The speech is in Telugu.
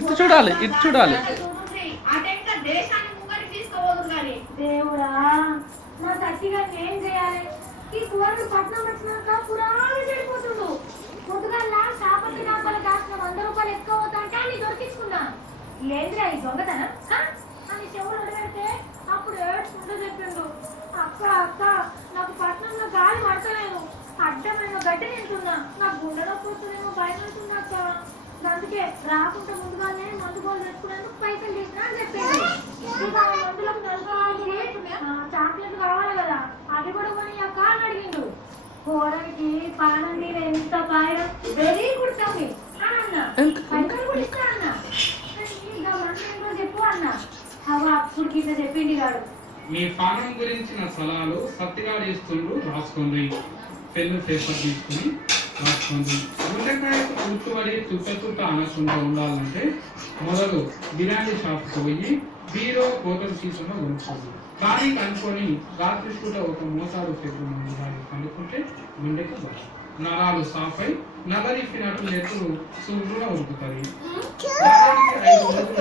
ఇటు చూడాలి, ఇటు చూడాలి. దేవుడా, నా తట్టిగా ఏం చేయాలి? ఈ కూరలు పట్నం వచ్చినాక పురాణం చెడిపోతుండు. పొద్దుగల్లా కాపత్తి కాపలు కాసిన 100 రూపాయలు ఎక్కువ అవుతాంటే అని దొరికించుకున్నా. లేదురా ఈ దొంగతనం అని చెవులు పెడితే అప్పుడు ఏడ్చుకుంటూ చెప్పిండు, అక్క అక్క నాకు పట్నంలో గాలి పడతలేదు, అడ్డమైన గడ్డి తింటున్నా, నాకు గుండె నొప్పి వస్తుందేమో భయం అవుతుంది అక్క. అందుకే రాకుండా ముందుగానే మందు గోలు తెచ్చుకునేందుకు పైసలు తీసినా అని చెప్పింది. ఇంకా మందులకు చాక్లెట్ కావాలి కదా, అది కూడా కొని అక్క అని అడిగిండు. కూరకి పానం మీద ఎంత పాయడం, వెరీ గుడ్ తమ్మి అని అన్నా. పైసలు కూడా ఇస్తా అన్నా. ఇక మంది చెప్పు అన్నా. అప్పుడు కింద చెప్పింది కాడు. మీ పానం గురించిన సలహాలు సత్తిగాడు ఇస్తుండ్రు, రాసుకోండి. పెన్ను పేపర్ తీసుకుని రాసుకోండి. గుండెకాయకు కూర్చుబడి చుట్ట అనకుండా ఉండాలంటే మొదలు బిర్యానీ షాప్కి పోయి బీరో కోతలు తీసుకున్న కొనుక్కోండి. కానీ కనుక్కొని రాత్రి పూట ఒక మోతాదు చెప్పు మంది దాన్ని కనుక్కుంటే గుండెకు బలం, నరాలు సాఫై నగరిప్పినట్టు నెత్తులు సూర్యుగా ఉరుకుతాయి. 5 రోజులు